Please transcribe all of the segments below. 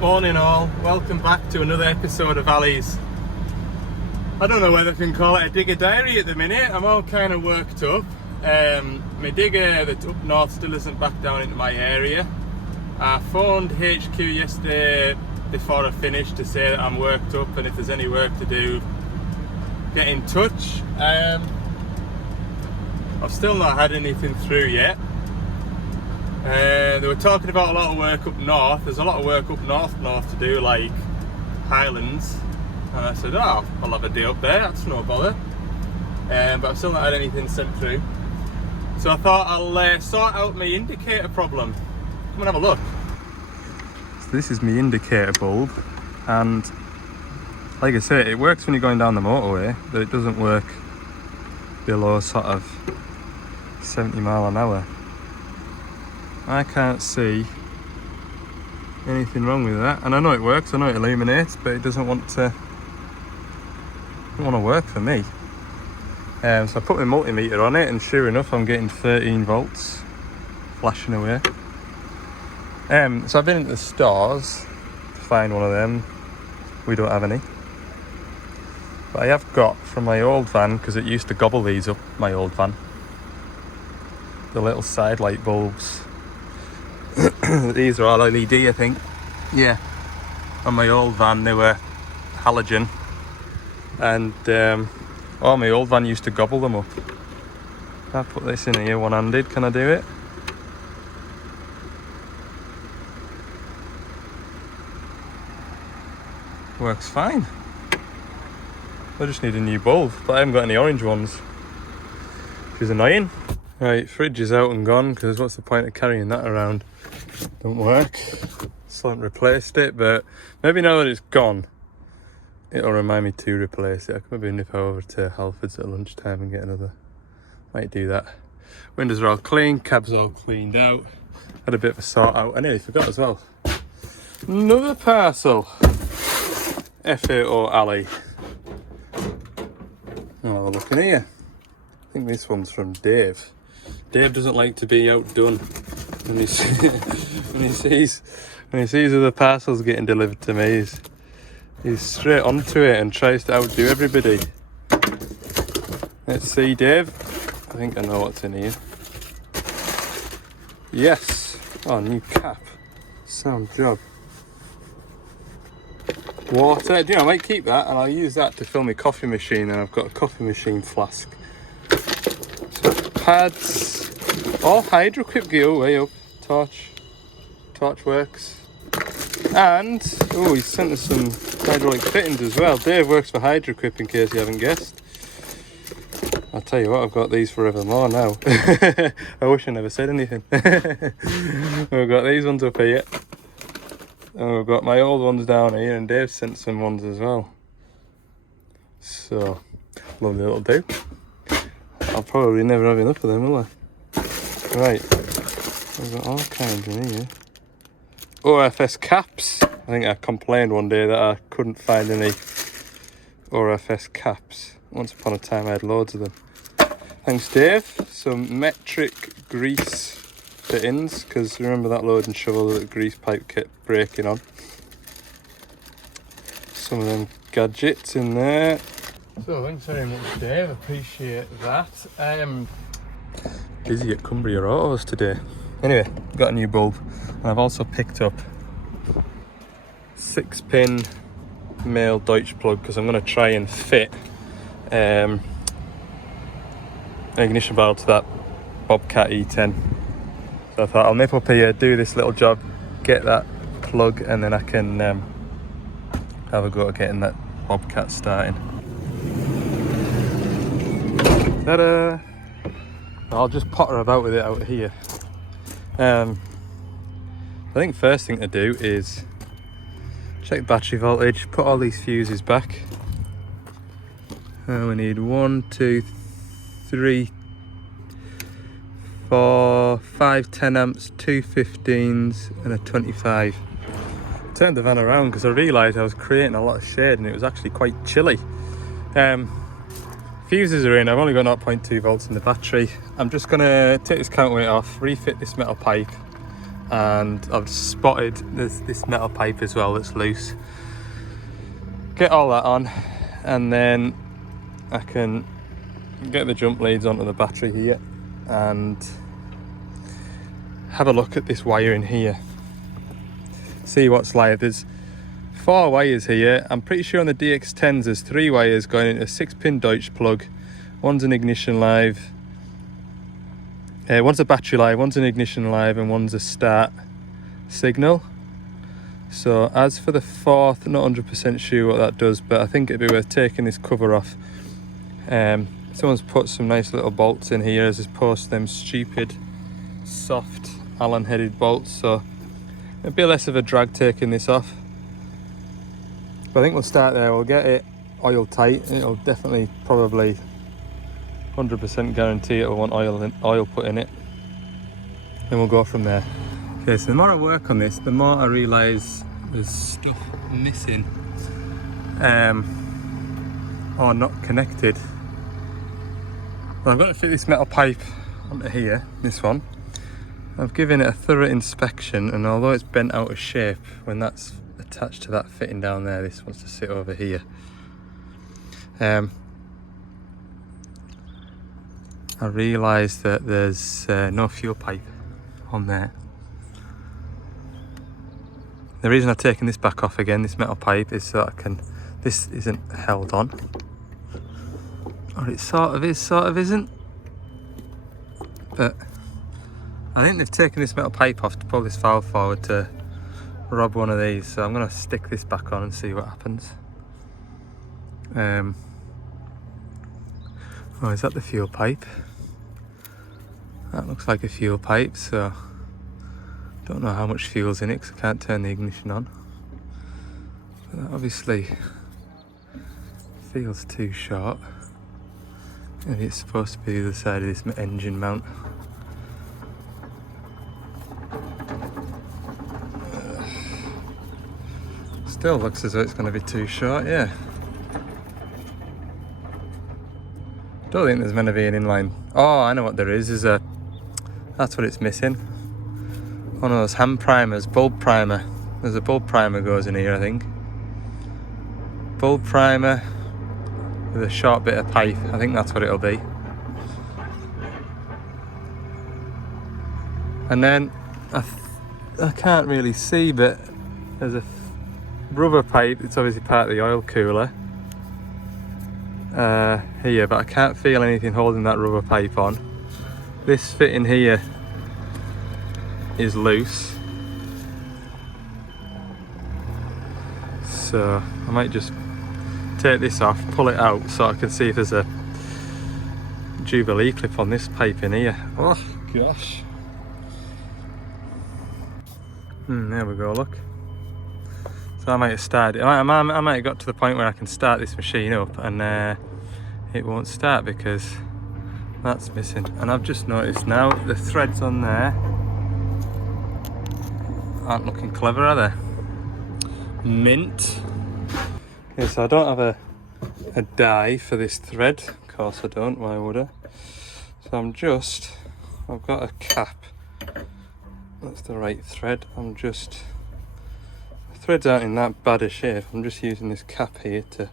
Morning all, welcome back to another episode of Ali's. I don't know whether I can call it a digger diary at the minute. I'm all kind of worked up. My digger that's up north still isn't back down into my area. I phoned HQ yesterday before I finished to say that I'm worked up and if there's any work to do, get in touch. I've still not had anything through yet. They were talking about a lot of work up north. There's a lot of work up north to do, like Highlands. And I said, oh, I'll have a day up there, that's no bother. But I've still not had anything sent through. So I thought I'll sort out my indicator problem. Come and have a look. So this is my indicator bulb. And like I say, it works when you're going down the motorway, but it doesn't work below sort of 70 mile an hour. I can't see anything wrong with that, and I know it works, I know it illuminates, but it doesn't want to work for me. So I put my multimeter on it, and sure enough I'm getting 13 volts flashing away. So I've been into the stores to find one of them. We don't have any, but I have got from my old van, because it used to gobble these up, my old van, the little side light bulbs. These are all LED, I think. Yeah, on my old van they were halogen, and my old van used to gobble them up. If I put this in here one-handed, can I do it? Works fine. I just need a new bulb, but I haven't got any orange ones, which is annoying. Right, fridge is out and gone, because what's the point of carrying that around? Don't work. Still haven't replaced it, but maybe now that it's gone, it'll remind me to replace it. I could maybe nip over to Halfords at lunchtime and get another. Might do that. Windows are all clean, cab's all cleaned out. Had a bit of a sort out. I nearly forgot as well. Another parcel. FAO Ali. I'll have a look in here. I think this one's from Dave. Dave doesn't like to be outdone. When he sees other parcels getting delivered to me, he's straight onto it and tries to outdo everybody. Let's see, Dave. I think I know what's in here. Yes. Oh, new cap. Sound job. Water. Do you know, I might keep that and I'll use that to fill my coffee machine, and I've got a coffee machine flask. So pads. All hydro-equip gear way up. Torch works. And he sent us some hydraulic fittings as well. Dave works for Hydro-Equip, in case you haven't guessed. I'll tell you what, I've got these forevermore now. I wish I never said anything. We've got these ones up here, and we've got my old ones down here, and Dave sent some ones as well. So lovely little do. I'll probably never have enough of them, will I? Right, I've got all kinds in here. ORFS caps. I think I complained one day that I couldn't find any ORFS caps. Once upon a time I had loads of them. Thanks, Dave. Some metric grease fittings, because remember that load and shovel that the grease pipe kept breaking on. Some of them gadgets in there. So thanks very much, Dave. Appreciate that. Busy at Cumbria Autos today. Anyway, got a new bulb, and I've also picked up 6-pin male Deutsch plug, because I'm going to try and fit an ignition valve to that Bobcat E10. So I thought I'll nip up here, do this little job, get that plug, and then I can have a go at getting that Bobcat starting. Ta-da! I'll just potter about with it out here. I think first thing to do is check battery voltage, put all these fuses back. We need 1, 2, 3, 4, 5 10 amps, 2 15s and a 25. Turned the van around because I realised I was creating a lot of shade and it was actually quite chilly. Fuses are in, I've only got 0.2 volts in the battery. I'm just going to take this counterweight off, refit this metal pipe, and I've spotted there's this metal pipe as well that's loose. Get all that on, and then I can get the jump leads onto the battery here and have a look at this wire in here, see what's live. There's 4 wires here. I'm pretty sure on the DX10s there's 3 wires going into a 6-pin Deutsch plug. One's an ignition live, one's a battery live, one's an ignition live, and one's a start signal. So as for the 4th, not 100% sure what that does, but I think it'd be worth taking this cover off. Someone's put some nice little bolts in here as opposed to them stupid soft Allen headed bolts, so it'll be less of a drag taking this off. But I think we'll start there. We'll get it oil tight. It'll definitely, probably 100% guarantee it'll want oil put in it, and we'll go from there. Okay, so the more I work on this, the more I realise there's stuff missing or not connected. Well, I've got to fit this metal pipe onto here, this one. I've given it a thorough inspection, and although it's bent out of shape, when that's attached to that fitting down there, this wants to sit over here. I realised that there's no fuel pipe on there. The reason I've taken this back off again, this metal pipe, is so that this isn't held on. Or it sort of is, sort of isn't. But I think they've taken this metal pipe off to pull this valve forward to rob one of these. So I'm going to stick this back on and see what happens. Oh, is that the fuel pipe? That looks like a fuel pipe, so don't know how much fuel's in it because I can't turn the ignition on. But that obviously feels too short. Maybe it's supposed to be the other side of this engine mount. Still looks as though it's going to be too short, yeah. Don't think there's meant to be an inline. Oh, I know what there is. That's what it's missing. One of those hand primers, bulb primer. There's a bulb primer goes in here, I think. Bulb primer with a short bit of pipe. I think that's what it'll be. And then I can't really see, but there's a rubber pipe. It's obviously part of the oil cooler here, but I can't feel anything holding that rubber pipe on. This fitting here is loose, so I might just take this off, pull it out so I can see if there's a Jubilee clip on this pipe in here. Oh gosh. There we go, look. So I might have started, I might have got to the point where I can start this machine up and it won't start because that's missing. And I've just noticed now the threads on there aren't looking clever, are they? Mint. Yeah, so I don't have a die for this thread. Of course I don't, why would I? So I've got a cap. That's the right thread. The threads aren't in that bad a shape. I'm just using this cap here to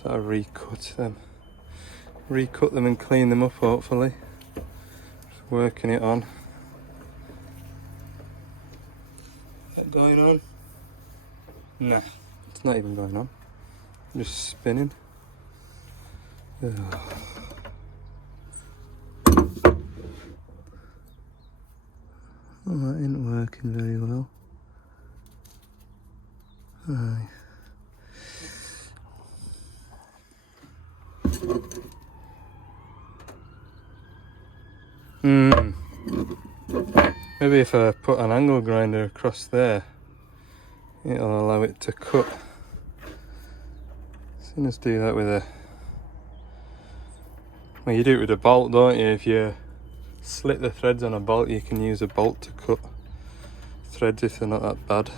sort of recut them and clean them up, hopefully. Just working it on. Is that going on? Nah, it's not even going on. I'm just spinning. Ugh. Oh, that ain't working very well. Aye. Maybe if I put an angle grinder across there, it'll allow it to cut. So let's do that with well, you do it with a bolt, don't you? If you slit the threads on a bolt, you can use a bolt to cut threads if they're not that bad.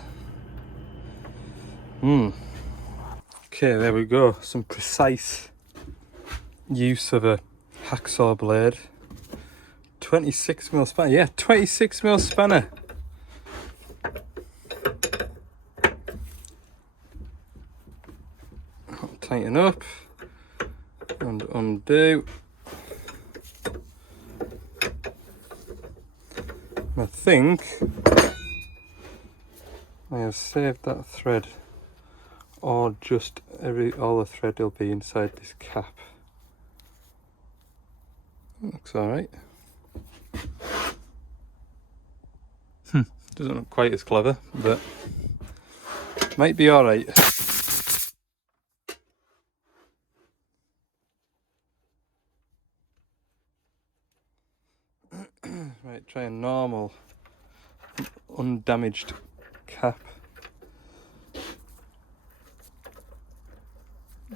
Okay, there we go. Some precise use of a hacksaw blade. 26mm spanner. Yeah, 26mm spanner. tighten up and undo. I think I have saved that thread, or just all the thread will be inside this cap. Looks alright. Doesn't look quite as clever, but might be alright. Right, try a normal, undamaged cap.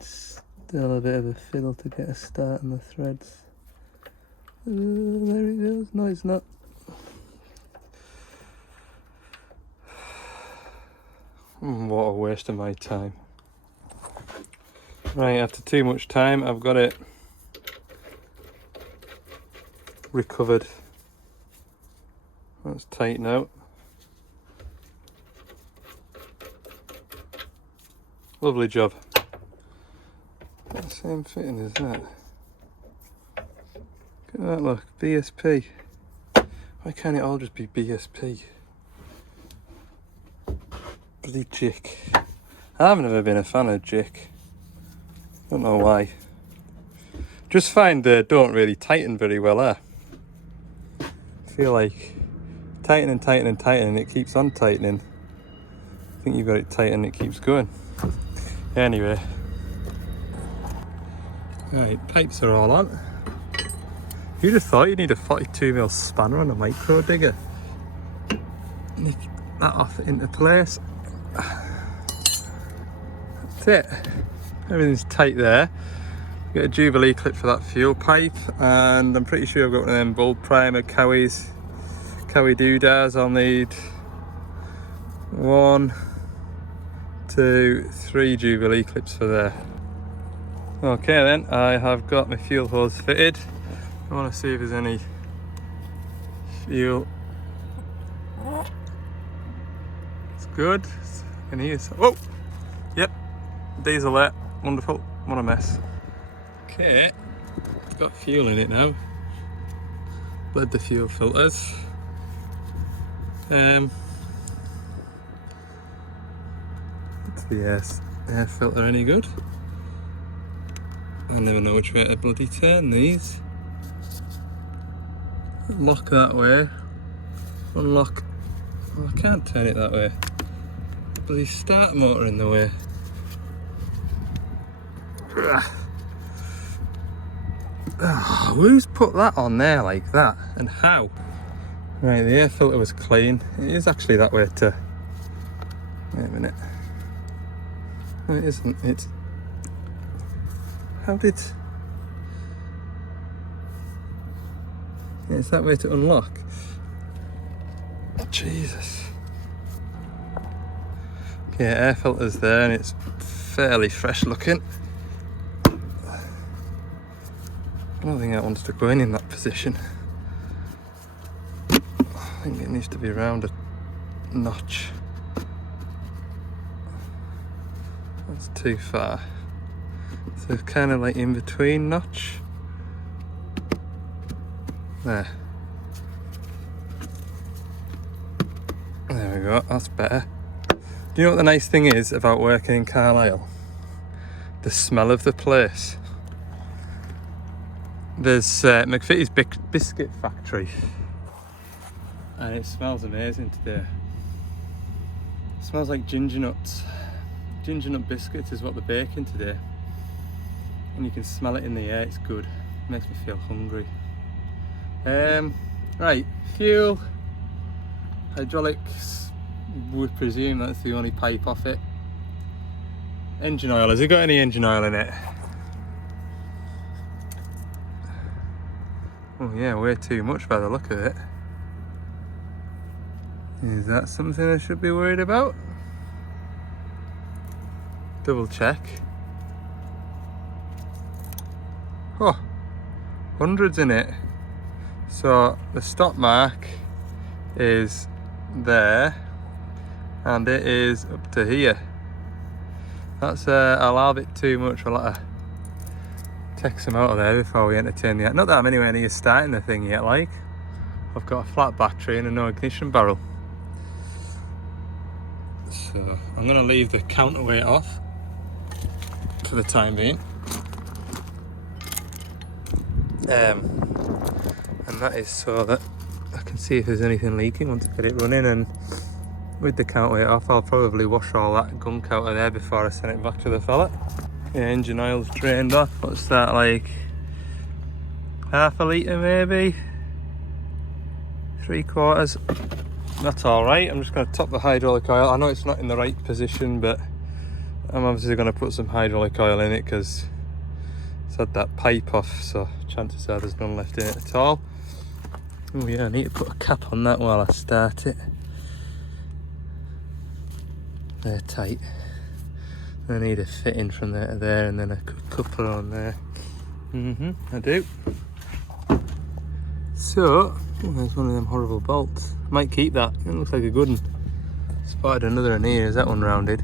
Still a bit of a fiddle to get a start on the threads. There it goes. No, it's not. What a waste of my time. Right, after too much time, I've got it recovered. Let's tighten out. Lovely job. Same fitting as that. Look at that, look, BSP. Why can't it all just be BSP? Bloody jig. I've never been a fan of jig. Don't know why. Just find they don't really tighten very well, I feel like tightening, it keeps on tightening. I think you've got it tight and it keeps going. Anyway. Right, pipes are all on. Who'd have thought you'd need a 42mm spanner on a micro digger? Nick that off into place. That's it. Everything's tight there. Get a Jubilee clip for that fuel pipe, and I'm pretty sure I've got one of them bulb primer Cowie doodahs. I'll need 1, 2, 3 Jubilee clips for there. Okay then, I have got my fuel hose fitted. I want to see if there's any fuel. It's good. I can hear some. Whoa! Yep, diesel there. Wonderful. What a mess. Okay, it's got fuel in it now. Bled the fuel filters. It's the air filter any good? I never know which way to bloody turn these. Lock that way. Unlock. Oh, I can't turn it that way. Bloody start motor in the way. Oh, who's put that on there like that, and how? Right, the air filter was clean. It is actually that way to... Wait a minute. No, it isn't. It's... How did... Yeah, it's that way to unlock. Oh, Jesus. Okay, air filter's there and it's fairly fresh looking. I don't think that wants to go in that position. I think it needs to be around a notch. That's too far. So kind of like in between notch. There. There we go, that's better. Do you know what the nice thing is about working in Carlisle? The smell of the place. There's McVitie's biscuit factory, and it smells amazing today. It smells like ginger nuts. Ginger nut biscuits is what they're baking today, and you can smell it in the air. It's good. It makes me feel hungry. Right, fuel, hydraulics, we presume that's the only pipe off it. Engine oil, has it got any engine oil in it? Oh yeah, way too much by the look of it. Is that something I should be worried about? Double check. Oh, hundreds in it. So the stop mark is there and it is up to here. That's a little bit too much. I'll have to take some out of there before we entertain the... Not that I'm anywhere near starting the thing yet, like. I've got a flat battery and a no ignition barrel. So I'm going to leave the counterweight off for the time being. And that is so that I can see if there's anything leaking once I get it running, and with the counterweight off I'll probably wash all that gunk out of there before I send it back to the fella. Yeah, engine oil's drained off. What's that, like half a litre maybe? 3/4. That's alright. I'm just going to top the hydraulic oil. I know it's not in the right position, but I'm obviously going to put some hydraulic oil in it because it's had that pipe off, so chances are there's none left in it at all. Oh yeah, I need to put a cap on that while I start it. They're tight. I need a fitting from there to there, and then a coupler on there. I do. So, oh, there's one of them horrible bolts. Might keep that. It looks like a good one. Spotted another in here. Is that one rounded?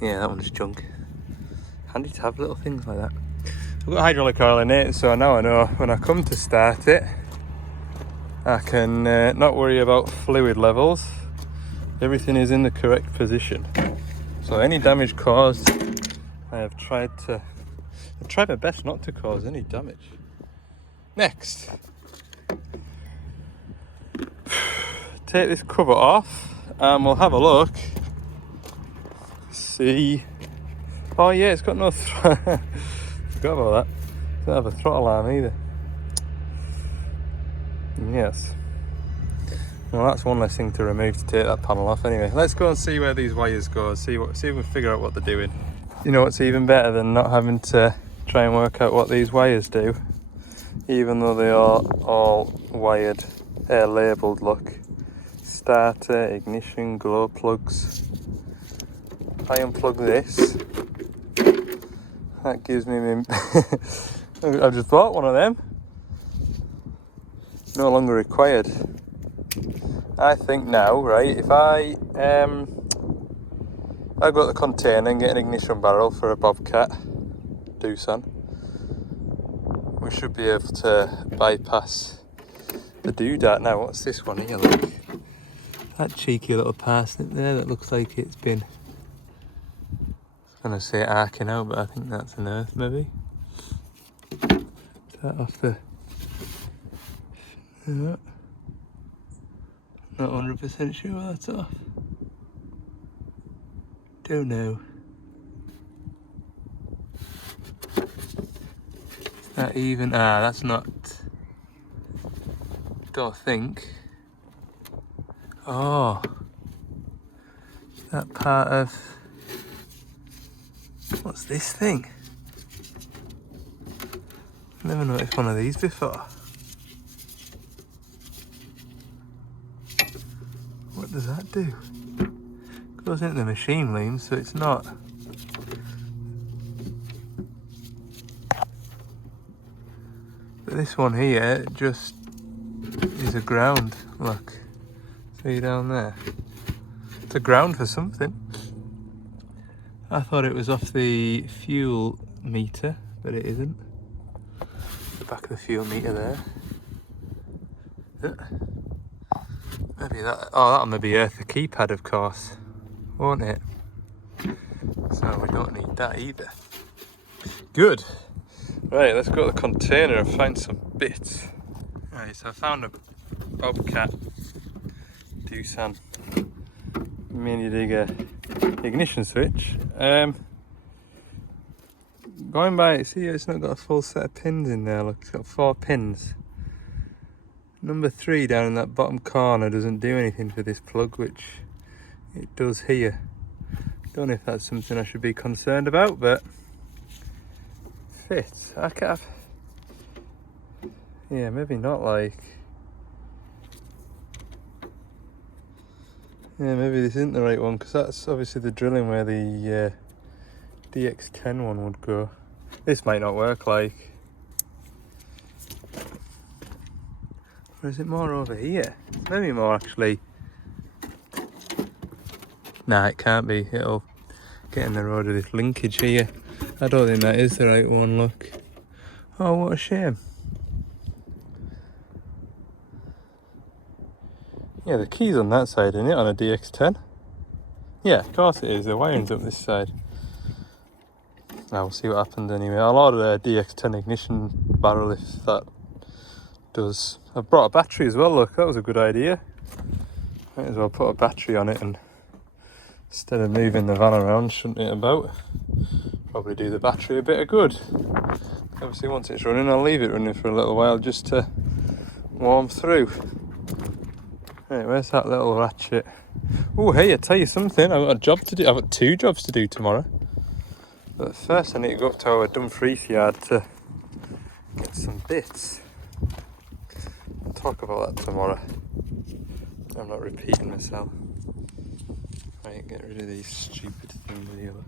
Yeah, that one's junk. Handy to have little things like that. I've got hydraulic oil in it, so now I know when I come to start it, I can not worry about fluid levels. Everything is in the correct position. So any damage caused, I've tried my best not to cause any damage. Next, take this cover off and we'll have a look. See. Oh yeah, it's got no forgot about that. Doesn't have a throttle arm either. Yes. Well, that's one less thing to remove to take that panel off anyway. Let's go and see where these wires go, see if we can figure out what they're doing. You know what's even better than not having to try and work out what these wires do? Even though they are all wired, labelled, look. Starter, ignition, glow plugs. If I unplug this, that gives me I've just bought one of them. No longer required. I think now, right, if I go to the container and get an ignition barrel for a Bobcat E10, we should be able to bypass the doodad. Now, what's this one here? Look, that cheeky little parsnip there that looks like it's been, I was going to say arcing out, but I think that's an earth maybe. That off the... Yeah. Not 100% sure that's off. Don't know. Is that even? Ah, that's not. Don't think. Oh. Is that part of. What's this thing? Never noticed one of these before. What does that do? Goes into the machine lean, so it's not. But this one here just is a ground. Look, see down there. It's a ground for something. I thought it was off the fuel meter, but it isn't. The back of the fuel meter there. Maybe that, oh, that'll maybe earth the keypad, of course, won't it? So we don't need that either. Good. Right, let's go to the container and find some bits. Right, so I found a Bobcat E10 mini digger ignition switch. Going by it, see, it's not got a full set of pins in there. Look, it's got 4 pins. Number 3 down in that bottom corner doesn't do anything for this plug, which it does here. Don't know if that's something I should be concerned about, but fits. I can't. Yeah, maybe not. Like, yeah, maybe this isn't the right one, because that's obviously the drilling where the DX10 one would go. This might not work. Like. Or is it more over here? Maybe more actually. Nah, it can't be. Getting the road of this linkage here. I don't think that is the right one, look. Oh, what a shame. Yeah, the key's on that side, isn't it, on a DX10? Yeah, of course it is. The wiring's up this side. Now we'll see what happens anyway. I'll order a DX10 ignition barrel if that does. I've brought a battery as well, look, that was a good idea. Might as well put a battery on it, and instead of moving the van around, shouldn't it about? Probably do the battery a bit of good. Obviously once it's running, I'll leave it running for a little while just to warm through. Right, where's that little ratchet? Oh, hey, I tell you something, I've got a job to do. I've got 2 jobs to do tomorrow. But first I need to go up to our Dumfries yard to get some bits. I'll talk about that tomorrow. I'm not repeating myself. Right, get rid of these stupid things here, look.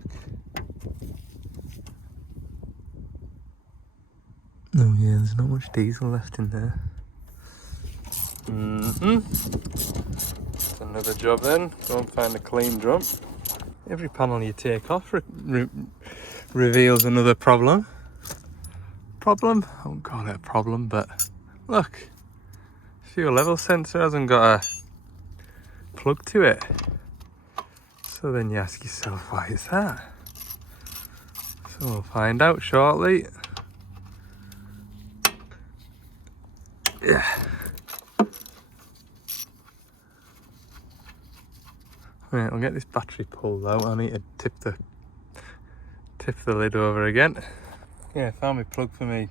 Oh yeah, there's not much diesel left in there. That's another job then. Go and find a clean drum. Every panel you take off reveals another problem. Problem? I won't call it a problem, but look, fuel level sensor hasn't got a plug to it. So then you ask yourself, why is that? So we'll find out shortly. Yeah. Right, I'll get this battery pulled out. I need to tip the lid over again. Yeah, found my plug for my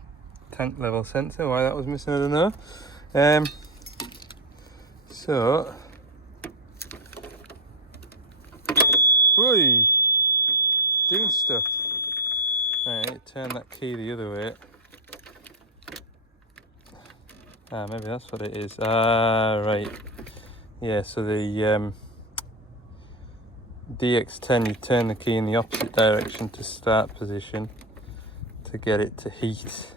tank level sensor. Why that was missing, I don't know. So, whee, doing stuff. Right, turn that key the other way. Ah, maybe that's what it is. Ah, right. Yeah, so the DX10, you turn the key in the opposite direction to start position to get it to heat.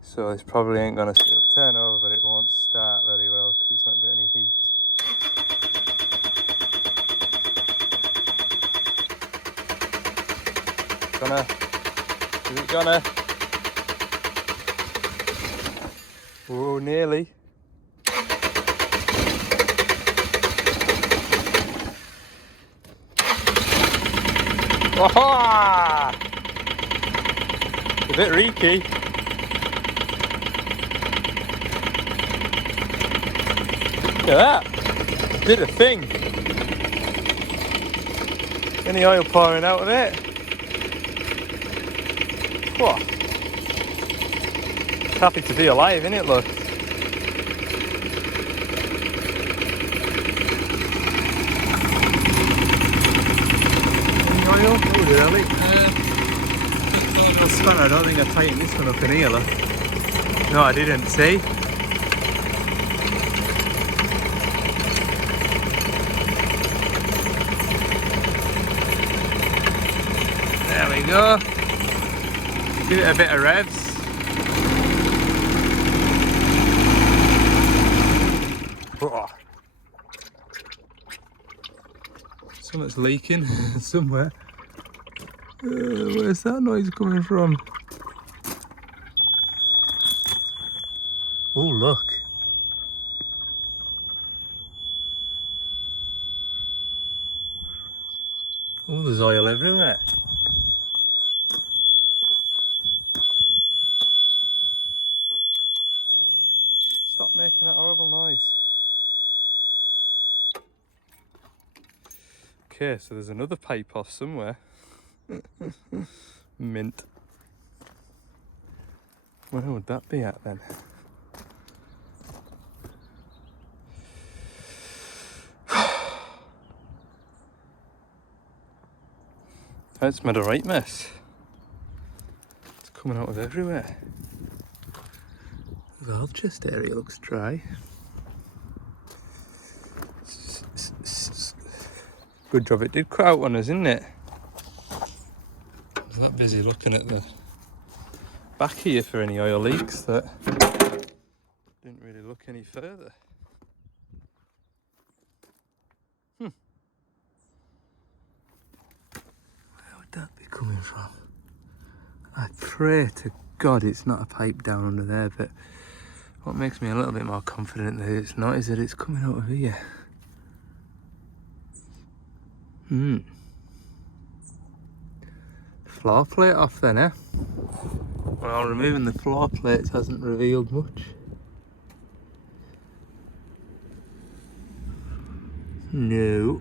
So this probably ain't gonna turn over, but it won't start very well because it's not got any heat. Is it gonna? Oh, nearly. Wah-ha! A bit reeky. Look at that. Did a thing. Any oil pouring out of it? What? Happy to be alive, innit, look? Any oil? Oh, really? I don't think I tightened this one up in here, look. No, I didn't, see? There we go. Give it a bit of revs. Oh. Something's leaking somewhere. Where's that noise coming from? Oh, look. Oh, there's oil everywhere. Stop making that horrible noise. Okay, so there's another pipe off somewhere. Mint. Where would that be at then? That's made a right mess. It's coming out of everywhere. The valve chest area looks dry. Good job it did cut out on us, isn't it? I was that busy looking at the back here for any oil leaks that didn't really look any further. that be coming from? I pray to God it's not a pipe down under there, but what makes me a little bit more confident that it's not is that it's coming out of here. Floor plate off then, eh? Well, removing the floor plates hasn't revealed much. No,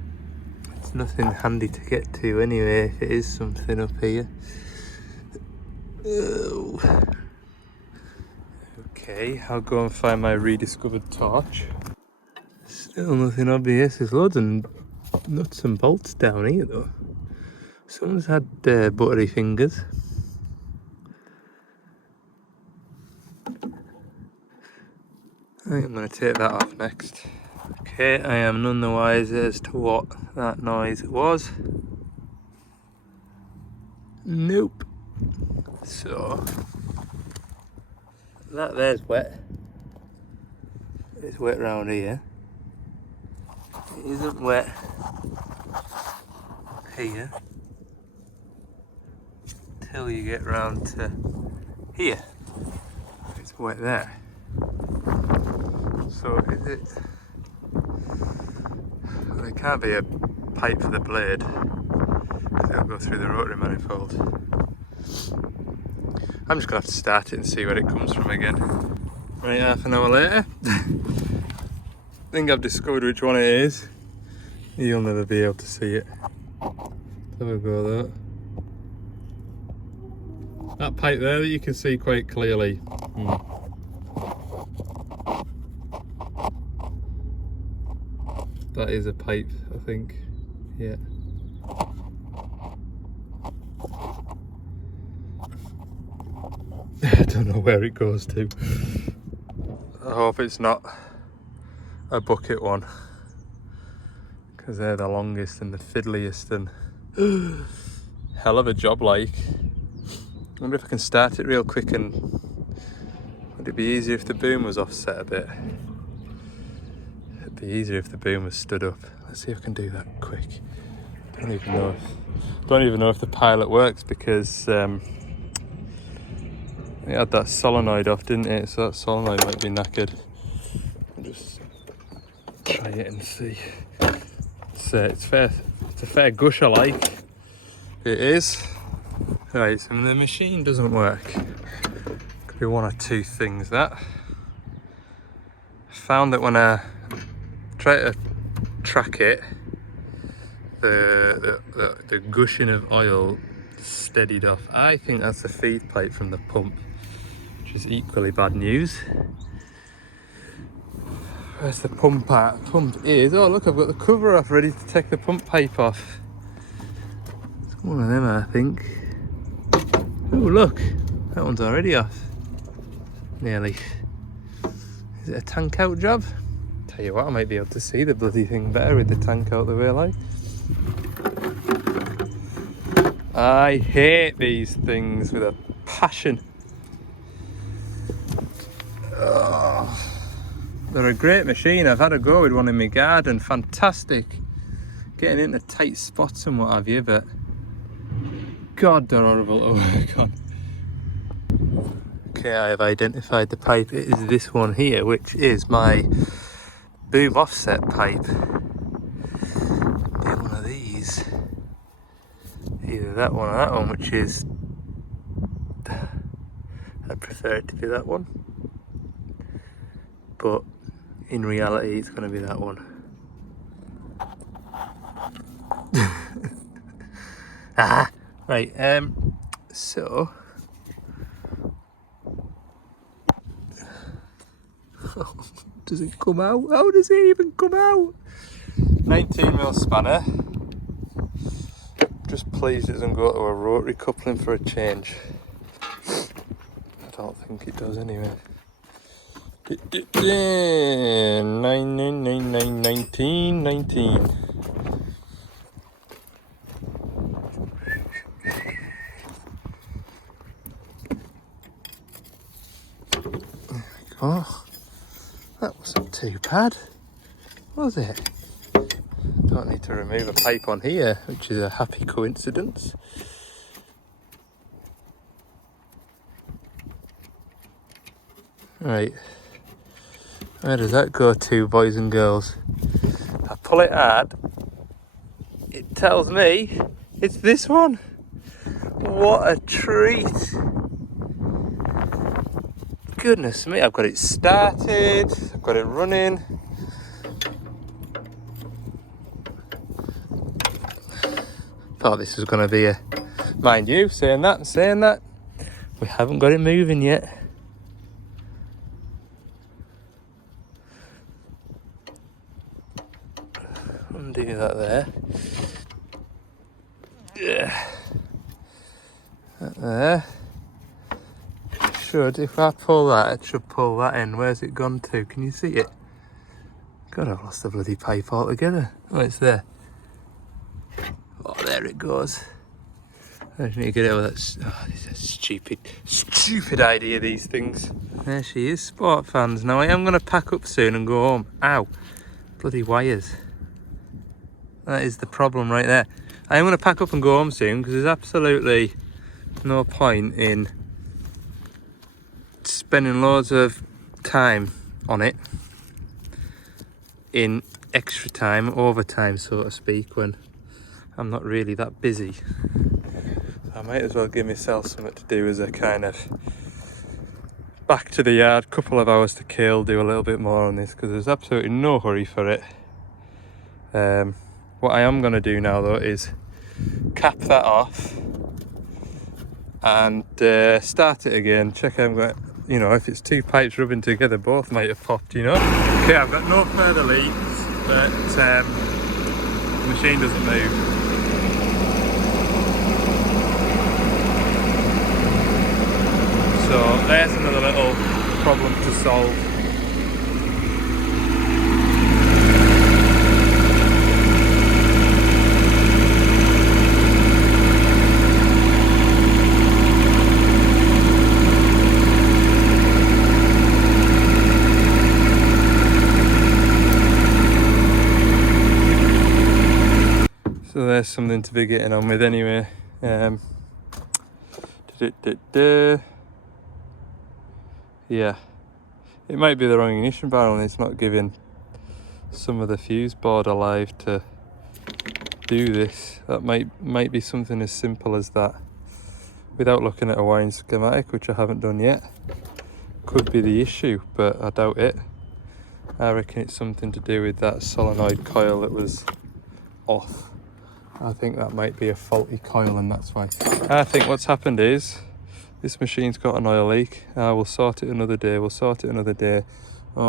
it's nothing handy to get to anyway if it is something up here. Oh. Okay, I'll go and find my rediscovered torch. Still nothing obvious. There's loads of nuts and bolts down here though. Someone's had buttery fingers. I think I'm going to take that off next. Okay, I am none the wiser as to what that noise was. Nope. So, that there's wet. It's wet round here. It isn't wet here till you get round to here. It's wet there. So is it? Well, it can't be a pipe for the blade because it'll go through the rotary manifold. I'm just gonna have to start it and see where it comes from again. Right, half an hour later. I think I've discovered which one it is. You'll never be able to see it. Have a go though. That pipe there that you can see quite clearly. That is a pipe, I think. Yeah. I don't know where it goes to. I hope it's not a bucket one, because they're the longest and the fiddliest and hell of a job like. I wonder if I can start it real quick, and would it be easier if the boom was offset a bit? It'd be easier if the boom was stood up. Let's see if I can do that quick. Don't even know if the pilot works, because it had that solenoid off, didn't it? So that solenoid might be knackered. I'll just try it and see. It's a fair gush, I like. It is. Right, so the machine doesn't work. Could be one or two things that. I found that when I try to track it, the gushing of oil steadied off. I think that's the feed pipe from the pump, which is equally bad news. Where's the pump at? Pump is, oh look, I've got the cover off, ready to take the pump pipe off. It's one of them, I think. Oh look, that one's already off. Nearly. Is it a tank out job? Tell you what, I might be able to see the bloody thing better with the tank out the way I like. I hate these things with a passion. Oh, they're a great machine. I've had a go with one in my garden, fantastic. Getting into tight spots and what have you, but God, they're horrible to work on. Okay, I have identified the pipe. It is this one here, which is my boom offset pipe. Be one of these. Either that one or that one, which is... I'd prefer it to be that one. But in reality, it's going to be that one. Right, so... Does it come out? How does it even come out? 19mm spanner. Just pleased it doesn't go to a rotary coupling for a change. I don't think it does anyway. 19. Oh, that wasn't too bad, was it? Don't need to remove a pipe on here, which is a happy coincidence. Right, where does that go to, boys and girls? I pull it hard, it tells me it's this one. What a treat. Goodness me, I've got it started, I've got it running. Thought this was going to be a, mind you, saying that, we haven't got it moving yet. Undo that there. Yeah. That there. Should, if I pull that, it should pull that in. Where's it gone to? Can you see it? God, I've lost the bloody pipe altogether. Oh, it's there. Oh, there it goes. I just need to get it over that. Oh, this is a stupid idea, these things. There she is, sport fans. Now I am going to pack up soon and go home. Ow. Bloody wires. That is the problem right there. I am going to pack up and go home soon because there's absolutely no point in spending loads of time on it, in extra time, overtime so to speak, when I'm not really that busy. So I might as well give myself something to do as a kind of back to the yard, couple of hours to kill, do a little bit more on this because there's absolutely no hurry for it. What I am going to do now though is cap that off and start it again, check I'm going, you know, if it's two pipes rubbing together, both might have popped, you know. Okay, I've got no further leaks, but the machine doesn't move. So there's another little problem to solve. So there's something to be getting on with anyway. Yeah, it might be the wrong ignition barrel and it's not giving some of the fuse board alive to do this. That might be something as simple as that without looking at a wiring schematic, which I haven't done yet. Could be the issue, but I doubt it. I reckon it's something to do with that solenoid coil that was off. I think that might be a faulty coil and that's why. I think what's happened is this machine's got an oil leak. We'll sort it another day, Oh,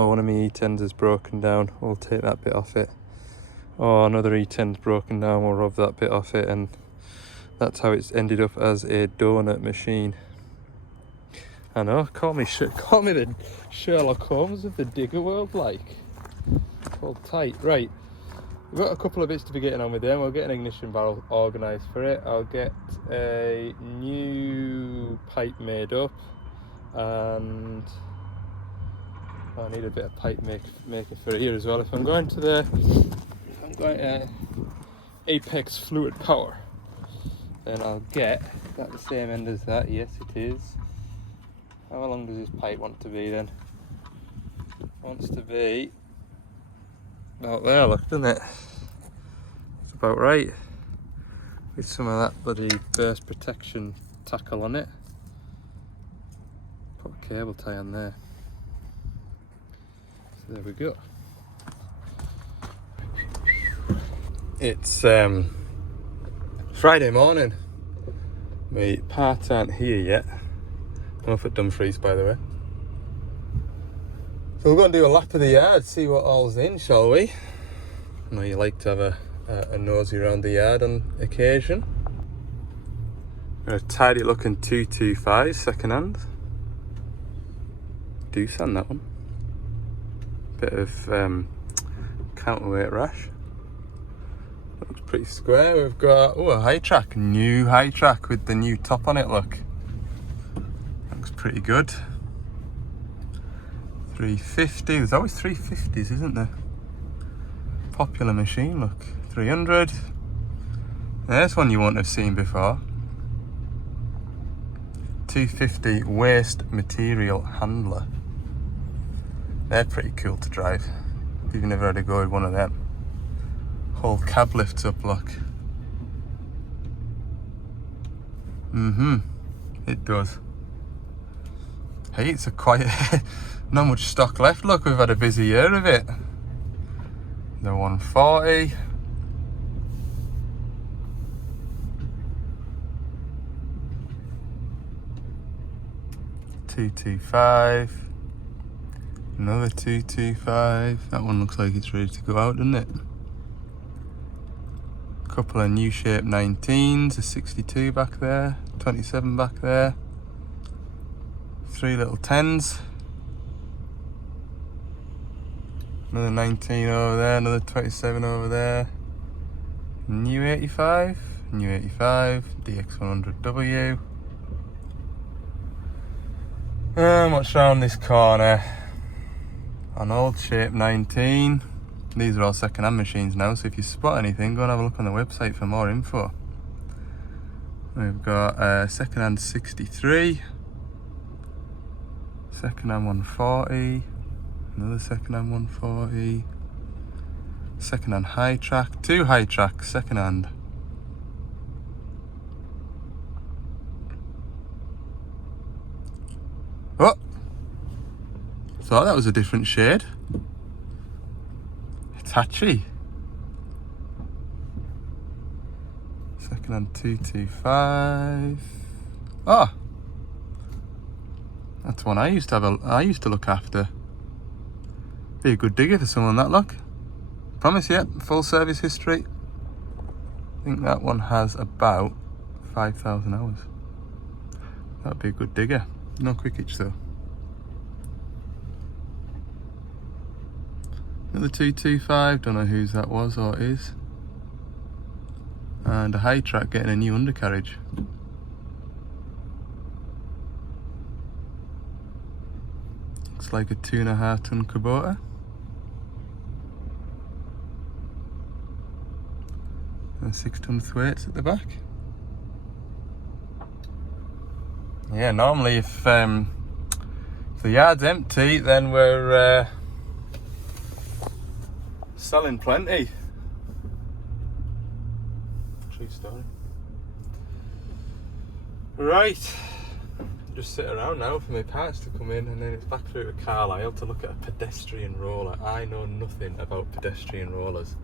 one of my E10s is broken down, we'll take that bit off it. Oh, another E10's broken down, we'll rub that bit off it, and that's how it's ended up as a donut machine. I know, call me the Sherlock Holmes of the digger world, like. Hold tight, right. We've got a couple of bits to be getting on with them. We'll get an ignition barrel organised for it. I'll get a new pipe made up, and I need a bit of pipe maker for here as well. If I'm going to Apex Fluid Power, then I'll get that the same end as that. Yes, it is. How long does this pipe want to be then? Wants to be about there, look, doesn't it? It's about right. With some of that bloody burst protection tackle on it. Put a cable tie on there. So there we go. It's Friday morning. My parts aren't here yet. I'm off at Dumfries, by the way. So we're going to do a lap of the yard, see what all's in, shall we? I know you like to have a nosy around the yard on occasion. Got a tidy looking 225 second hand. Doosan, that one. Bit of counterweight rash. Looks pretty square. We've got a high track, new high track with the new top on it, look. Looks pretty good. 350, there's always 350s, isn't there? Popular machine, look. 300. There's one you won't have seen before. 250 waste material handler. They're pretty cool to drive. If you've never had a go with one of them. Whole cab lifts up, look. It does. Hey, it's a quiet, not much stock left. Look, we've had a busy year of it. The 140. .225. Another 225. That one looks like it's ready to go out, doesn't it? Couple of new shape 19s, a 62 back there, 27 back there. 3 little 10s. Another 19 over there, another 27 over there. New 85, new 85, DX100W. What's round this corner? An old shape 19. These are all second-hand machines now, so if you spot anything, go and have a look on the website for more info. We've got a second-hand 63, second-hand 140, another second-hand 140, second-hand high track, 2 high tracks, second-hand. Oh! Thought that was a different shade. Hitachi. Second-hand 225. Oh! That's one I used to have. I used to look after. Be a good digger for someone that luck. Promise you, full service history. I think that one has about 5,000 hours. That'd be a good digger. No quick hitch though. Another 225, don't know whose that was or is. And a high track getting a new undercarriage. Looks like a 2.5 ton Kubota. And 6 ton thwaites at the back. Yeah, normally if the yard's empty, then we're selling plenty. True story. Right, just sit around now for my parts to come in, and then it's back through to Carlisle to look at a pedestrian roller. I know nothing about pedestrian rollers,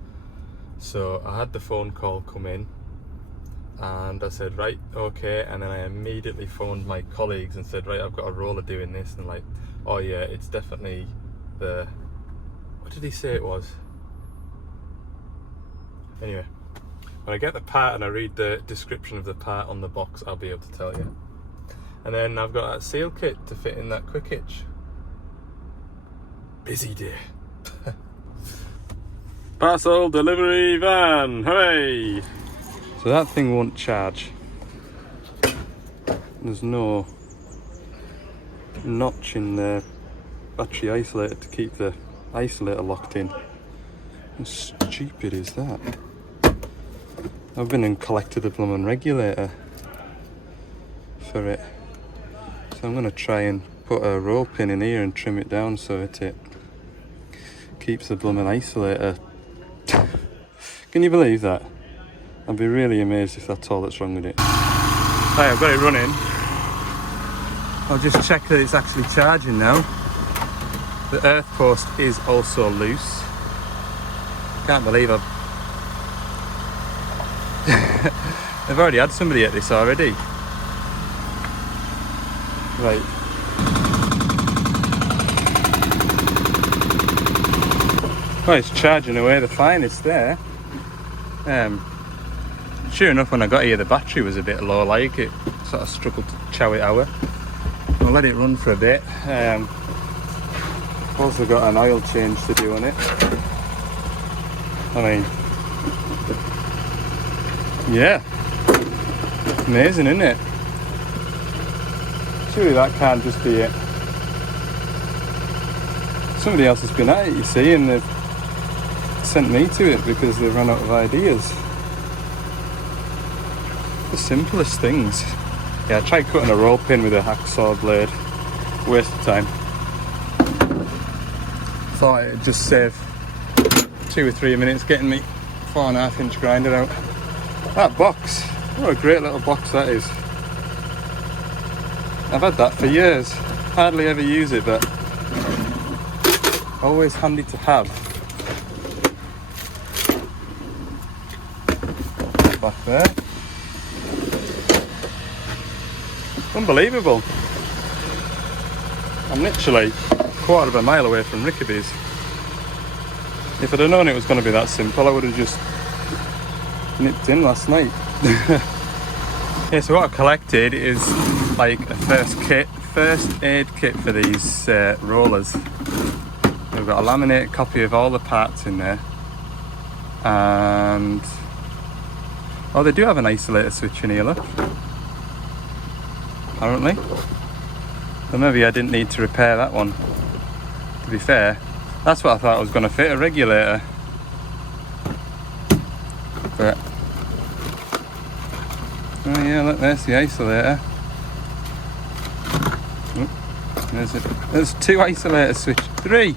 so I had the phone call come in and I said, right, okay, and then I immediately phoned my colleagues and said, right, I've got a roller doing this, and like, oh yeah, it's definitely the, what did he say it was? Anyway, when I get the part and I read the description of the part on the box, I'll be able to tell you. And then I've got a seal kit to fit in that quick hitch. Busy day. Parcel delivery van, hooray! So that thing won't charge. There's no notch in the battery isolator to keep the isolator locked in. How stupid is that? I've been and collected a blooming regulator for it. So I'm going to try and put a roll pin in here and trim it down so that it keeps the blooming isolator. Can you believe that? I'd be really amazed if that's all that's wrong with it. Right, I've got it running. I'll just check that it's actually charging now. The earth post is also loose. Can't believe I've already had somebody at this already. Right. Well, it's charging away the finest there. Sure enough, when I got here, the battery was a bit low, like it sort of struggled to chow it out. I'll let it run for a bit. Also got an oil change to do on it. I mean, yeah, amazing, isn't it? Surely that can't just be it. Somebody else has been at it, you see, and they've sent me to it because they've run out of ideas. The simplest things. Yeah, I tried cutting a roll pin with a hacksaw blade. Waste of time. thought it'd just save 2 or 3 minutes getting me 4.5 inch grinder out. That box, what a great little box that is. I've had that for years, hardly ever use it, but always handy to have. Back there. Unbelievable. I'm literally a quarter of a mile away from Rickaby's. If I'd have known it was going to be that simple, I would have just nipped in last night. Yeah, so what I collected is like a first aid kit for these rollers. We've got a laminated copy of all the parts in there, and oh, they do have an isolator switch in here, look. Apparently. So maybe I didn't need to repair that one. To be fair, that's what I thought was going to fit, a regulator. But oh yeah, look, there's the isolator. Oh, there's 2 isolator switch, 3.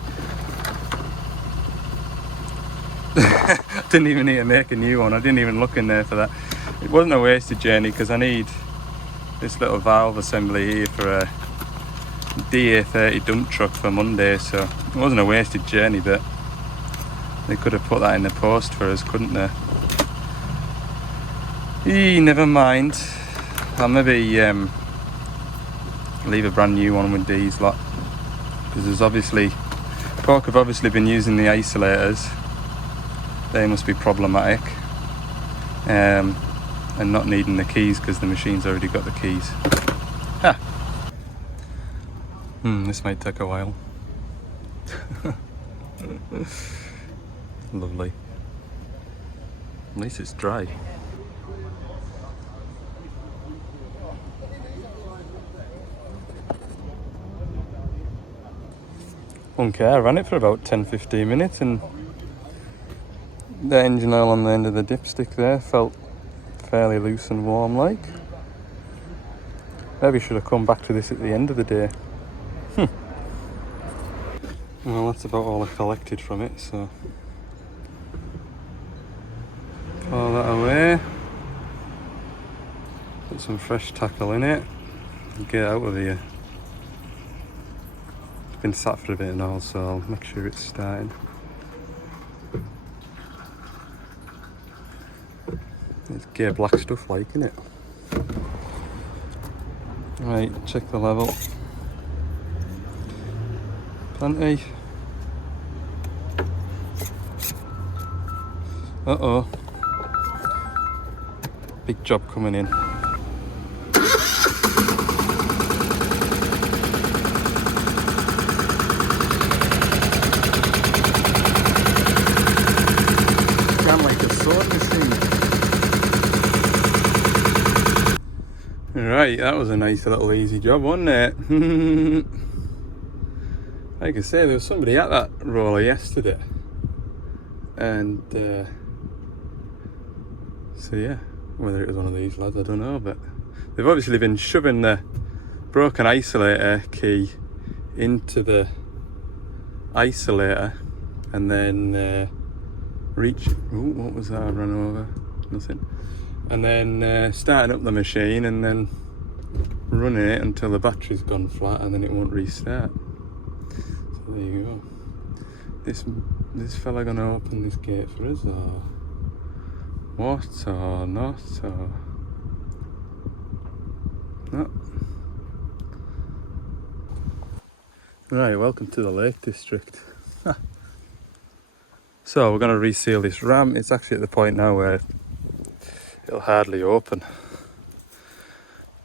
Didn't even need to make a new one. I didn't even look in there for that. It wasn't a wasted journey because I need this little valve assembly here for a DA30 dump truck for Monday, so it wasn't a wasted journey, but they could have put that in the post for us, couldn't they? Never mind. I'll maybe leave a brand new one with these lot, because there's obviously Pork have obviously been using the isolators. They must be problematic, and not needing the keys because the machine's already got the keys. Ah. This might take a while. Lovely. At least it's dry. Okay, I ran it for about 10-15 minutes and the engine oil on the end of the dipstick there felt fairly loose and warm like. Maybe should have come back to this at the end of the day. Well, that's about all I collected from it, so pour that away, put some fresh tackle in it and get out of here. It's been sat for a bit and all, so I'll make sure it's starting. It's gear black stuff like, isn't it? Right, check the level. Plenty. Uh-oh. Big job coming in. Sound like a sewing machine. Right, that was a nice little easy job, wasn't it? Like I say, there was somebody at that roller yesterday, and so yeah, whether it was one of these lads, I don't know, but they've obviously been shoving the broken isolator key into the isolator and then what was that I ran over? Nothing. And then starting up the machine and then running it until the battery's gone flat and then it won't restart. So there you go. This fella gonna open this gate for us, or what, or not, or no? Right, welcome to the Lake District. So we're gonna reseal this ram. It's actually at the point now where it'll hardly open.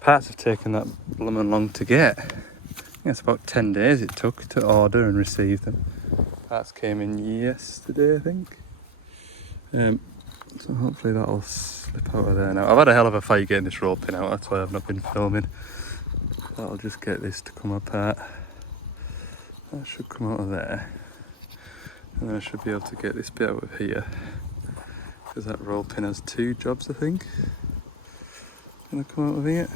Parts have taken that blooming long to get. I think it's about 10 days it took to order and receive them. Parts came in yesterday, I think. So hopefully that'll slip out of there now. I've had a hell of a fight getting this roll pin out, that's why I've not been filming. That'll just get this to come apart. That should come out of there. And then I should be able to get this bit out of here, because that roll pin has 2 jobs, I think. Gonna come out of here.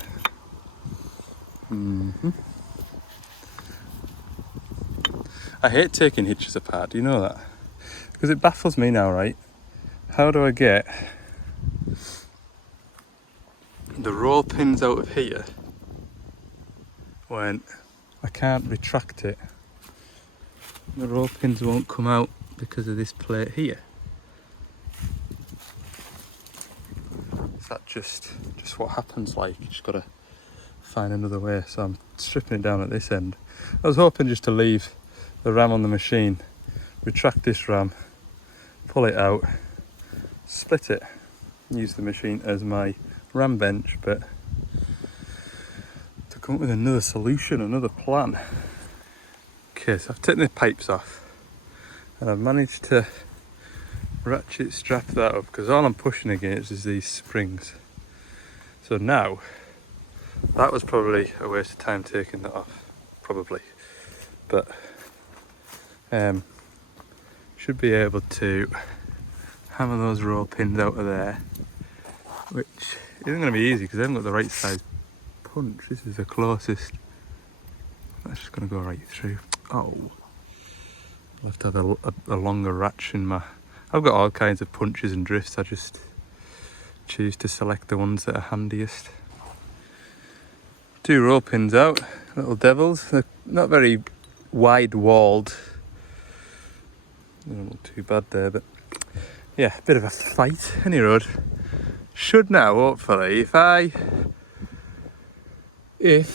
I hate taking hitches apart, do you know that? Because it baffles me now, right? How do I get the roll pins out of here when I can't retract it? The roll pins won't come out because of this plate here. Is that just what happens? Like, you just gotta find another way. So I'm stripping it down at this end. I was hoping just to leave the ram on the machine, retract this ram, pull it out, split it, use the machine as my ram bench, but to come up with another solution, another plan. Okay, so I've taken the pipes off and I've managed to ratchet strap that up because all I'm pushing against is these springs. So now, that was probably a waste of time taking that off, probably, but should be able to hammer those roll pins out of there, which isn't going to be easy because I haven't got the right size punch. This is the closest. That's just going to go right through. Oh, I'll have to have a longer ratchet in my... I've got all kinds of punches and drifts. I just choose to select the ones that are handiest. 2 roll pins out, little devils. They're not very wide walled. They don't look too bad there, but yeah, a bit of a fight. Any road should now, hopefully, if I, oh,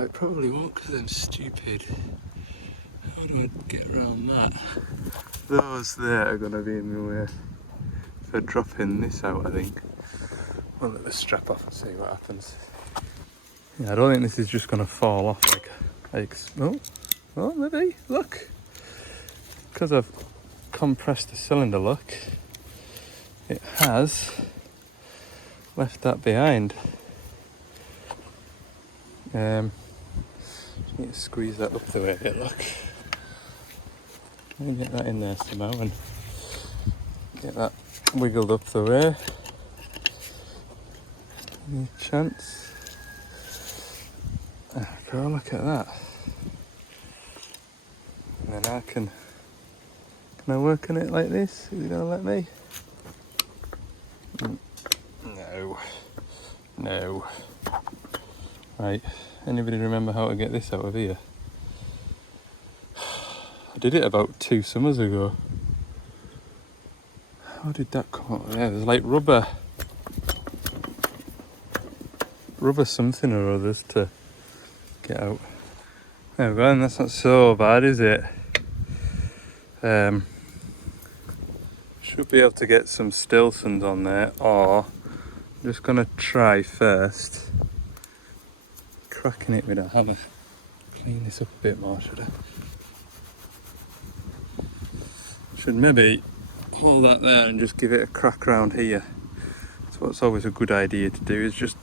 it probably won't because I'm stupid. How do I get around that? Those there are going to be in the way for dropping this out, I think. We'll let the strap off and see what happens. Yeah, I don't think this is just going to fall off like oh, maybe, look. Because I've compressed the cylinder, look, it has left that behind. Just need to squeeze that up the way it look. Let me get that in there somehow and get that wiggled up the way. Any chance? There we go, look at that. And then I can I work on it like this? Is it going to let me? No. No. Right, anybody remember how to get this out of here? I did it about 2 summers ago. How did that come out there? There's like rubber something or others to get out. There we go, and that's not so bad, is it? Should be able to get some Stilsons on there, or I'm just going to try first cracking it with a hammer. Clean this up a bit more, should I? Should maybe hold that there and just give it a crack round here. That's what's always a good idea to do, is just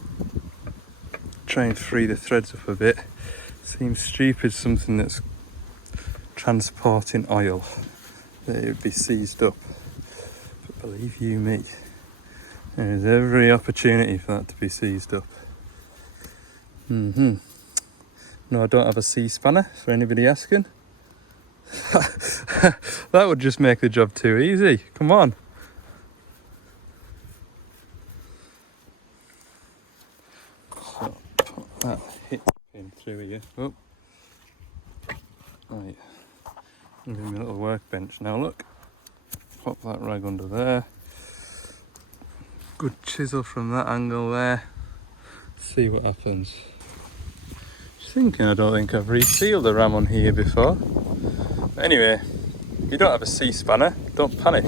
try and free the threads up a bit. Seems stupid, something that's transporting oil, that it would be seized up. But believe you me, there's every opportunity for that to be seized up. No, I don't have a C-spanner, for anybody asking. That would just make the job too easy. Come on. So, put that hitch in through here. Oh. Right. I'm doing a little workbench now, look. Pop that rag under there. Good chisel from that angle there. See what happens. Just thinking, I don't think I've resealed the ram on here before. But anyway, if you don't have a C-spanner, don't panic.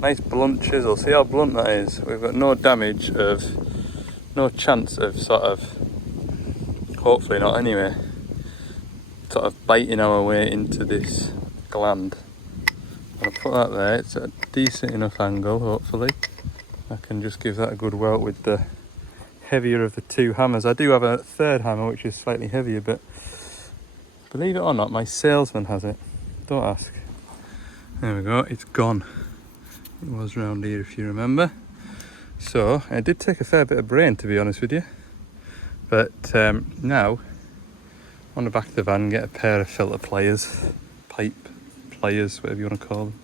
Nice blunt chisel, see how blunt that is? We've got no damage of, no chance of sort of, hopefully not anyway, sort of biting our way into this gland. I'll put that there, it's at a decent enough angle, hopefully. I can just give that a good welt with the heavier of the 2 hammers. I do have a 3rd hammer which is slightly heavier, but believe it or not, my salesman has it. Don't ask. There we go, it's gone. It was round here if you remember. So, it did take a fair bit of brain, to be honest with you. But now, on the back of the van, get a pair of filter pliers, pipe pliers, whatever you want to call them.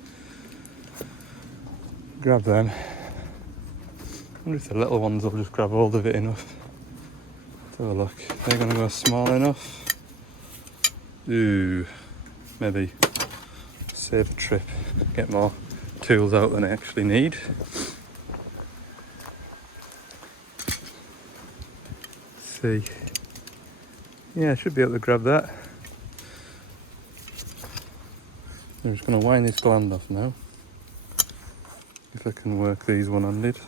Grab them. I wonder if the little ones will just grab hold of it enough. Let's have a look. They're going to go small enough. Ooh, maybe save a trip, get more tools out than I actually need. Let's see. Yeah, I should be able to grab that. I'm just going to wind this gland off now. If I can work these one-handed.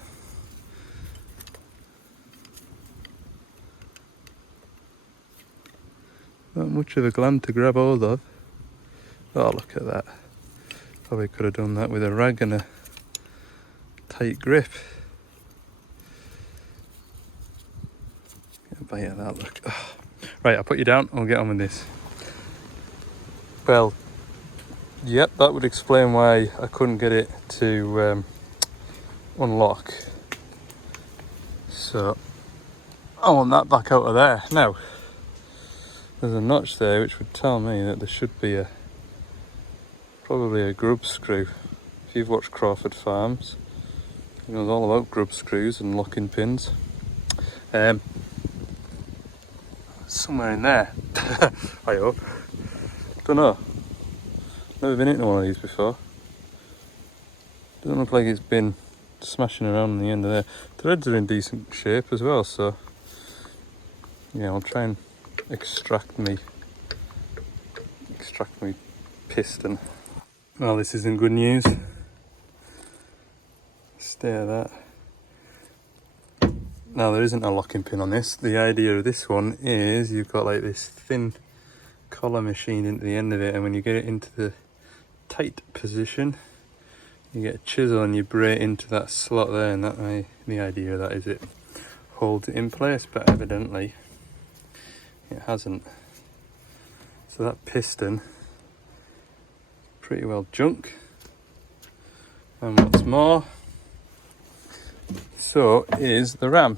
Not much of a gland to grab hold of. Oh, look at that. Probably could have done that with a rag and a tight grip. Get a bite of that, look. Oh. Right, I'll put you down, I'll get on with this. Well, yep, that would explain why I couldn't get it to unlock. So, I want that back out of there. Now, there's a notch there which would tell me that there should be probably a grub screw. If you've watched Crawford Farms, you know all about grub screws and locking pins. Somewhere in there. I hope. Don't know. Never been into one of these before. Doesn't look like it's been smashing around on the end of there. The threads are in decent shape as well, so yeah, I'll try and extract me piston. Well, this isn't good news. Stare that. Now, there isn't a locking pin on this. The idea of this one is you've got like this thin collar machined into the end of it, and when you get it into the tight position, you get a chisel and you bray it into that slot there, and the idea of that is it holds it in place, but evidently it hasn't. So that piston, pretty well junk. And what's more, so is the ram.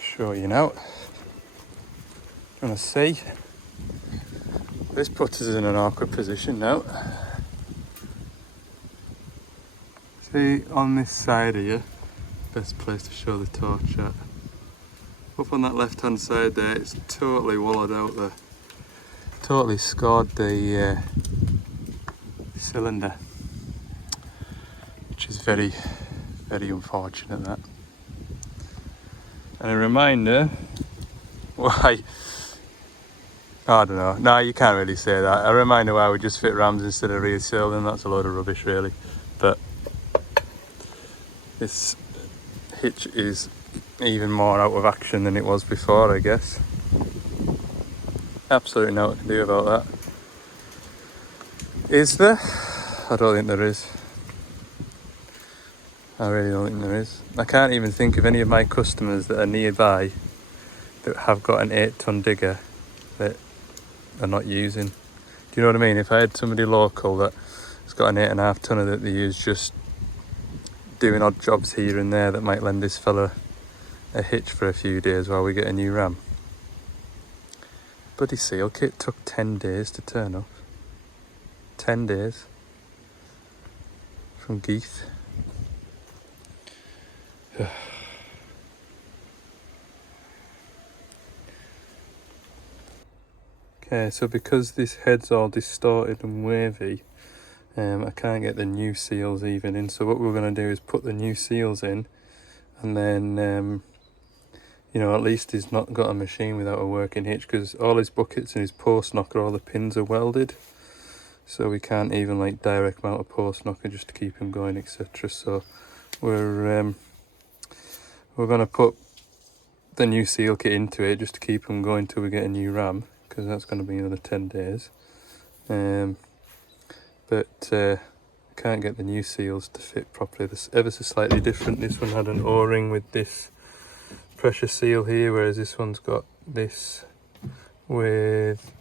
Show you now. You want to see? This puts us in an awkward position now. See, on this side here, best place to show the torch at. Up on that left hand side there, it's totally wallowed out there. Totally scored the cylinder, which is very, very unfortunate, that. And a reminder why, I don't know, no, you can't really say that. A reminder why we just fit rams instead of resealing, that's a load of rubbish really. But this hitch is even more out of action than it was before, I guess. Absolutely know what to do about that. Is there? I don't think there is. I really don't think there is. I can't even think of any of my customers that are nearby that have got an 8-ton digger that they're not using. Do you know what I mean? If I had somebody local that has got an 8.5 tonner that they use just doing odd jobs here and there, that might lend this fella a hitch for a few days while we get a new ram. Bloody seal kit took 10 days to turn up. 10 days. From Geeth. Okay, so because this head's all distorted and wavy, I can't get the new seals even in. So what we're going to do is put the new seals in, and then you know, at least he's not got a machine without a working hitch, because all his buckets and his post knocker, all the pins are welded, so we can't even like direct mount a post knocker just to keep him going, etc. So we're going to put the new seal kit into it just to keep him going till we get a new ram, because that's going to be another 10 days. But can't get the new seals to fit properly. This ever so slightly different. This one had an O-ring with this pressure seal here, whereas this one's got this with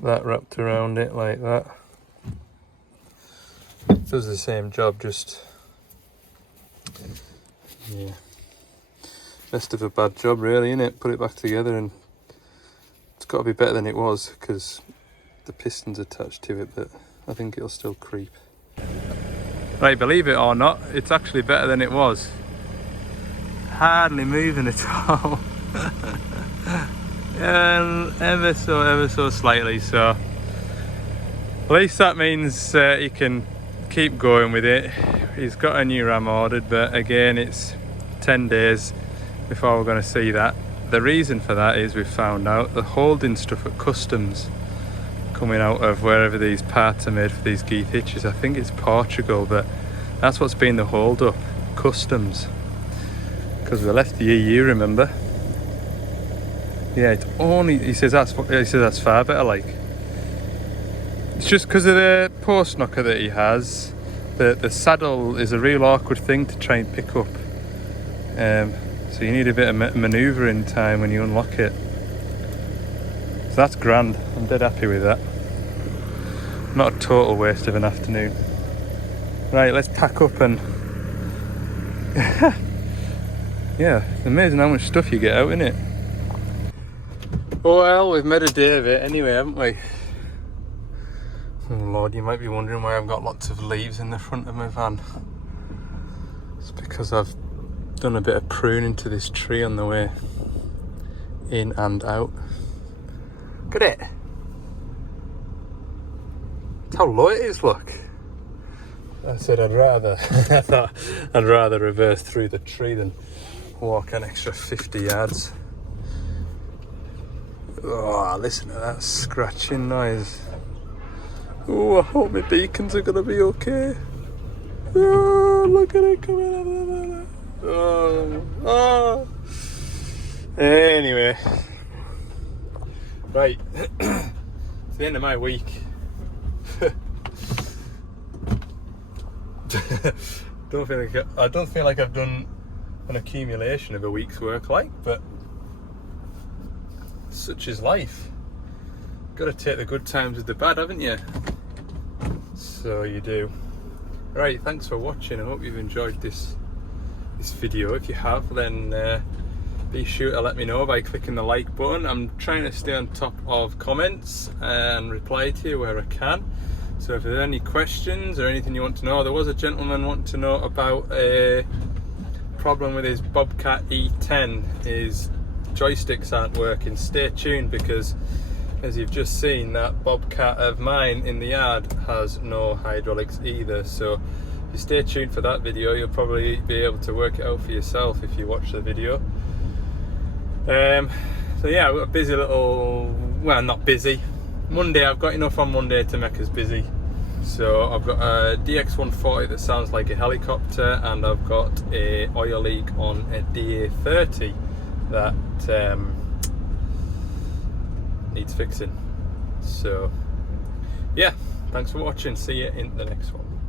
that wrapped around it like that. It does the same job, just yeah. Best of a bad job really, innit? Put it back together and it's got to be better than it was because the piston's attached to it, but I think it'll still creep. Right, believe it or not, it's actually better than it was. Hardly moving at all. Ever so slightly, so at least that means he can keep going with it. He's got a new ram ordered, but again it's 10 days before we're going to see that. The reason for that is we've found out the holding stuff at customs coming out of wherever these parts are made for these geeth hitches. I think it's Portugal, but that's what's been the hold up, customs, because we left the EU, remember? Yeah, it's only, he says that's far better, like. It's just because of the post knocker that he has. The saddle is a real awkward thing to try and pick up. So you need a bit of manoeuvring time when you unlock it. So that's grand, I'm dead happy with that. Not a total waste of an afternoon. Right, let's pack up and... yeah, it's amazing how much stuff you get out, innit? Well, we've made a day of it anyway, haven't we? Oh Lord, you might be wondering why I've got lots of leaves in the front of my van. It's because I've done a bit of pruning to this tree on the way in and out. Look at it! That's how low it is, look. I said I thought I'd rather reverse through the tree than walk an extra 50 yards. Oh, listen to that scratching noise. Oh, I hope my beacons are gonna be okay. Oh, look at it coming out of there. Oh. Anyway. Right. It's the end of my week. I don't feel like I've done an accumulation of a week's work, like, but such is life. Got to take the good times with the bad, haven't you? So you do. Right, thanks for watching. I hope you've enjoyed this video. If you have, then be sure to let me know by clicking the like button. I'm trying to stay on top of comments and reply to you where I can. So if there's any questions or anything you want to know, there was a gentleman wanting to know about a problem with his Bobcat E10. His joysticks aren't working. Stay tuned, because as you've just seen, that Bobcat of mine in the yard has no hydraulics either. So if you stay tuned for that video, you'll probably be able to work it out for yourself if you watch the video. So yeah, I've got a busy little, well, not busy. Monday, I've got enough on Monday to make us busy. So I've got a DX140 that sounds like a helicopter, and I've got a oil leak on a DA30 that needs fixing. So yeah, thanks for watching. See you in the next one.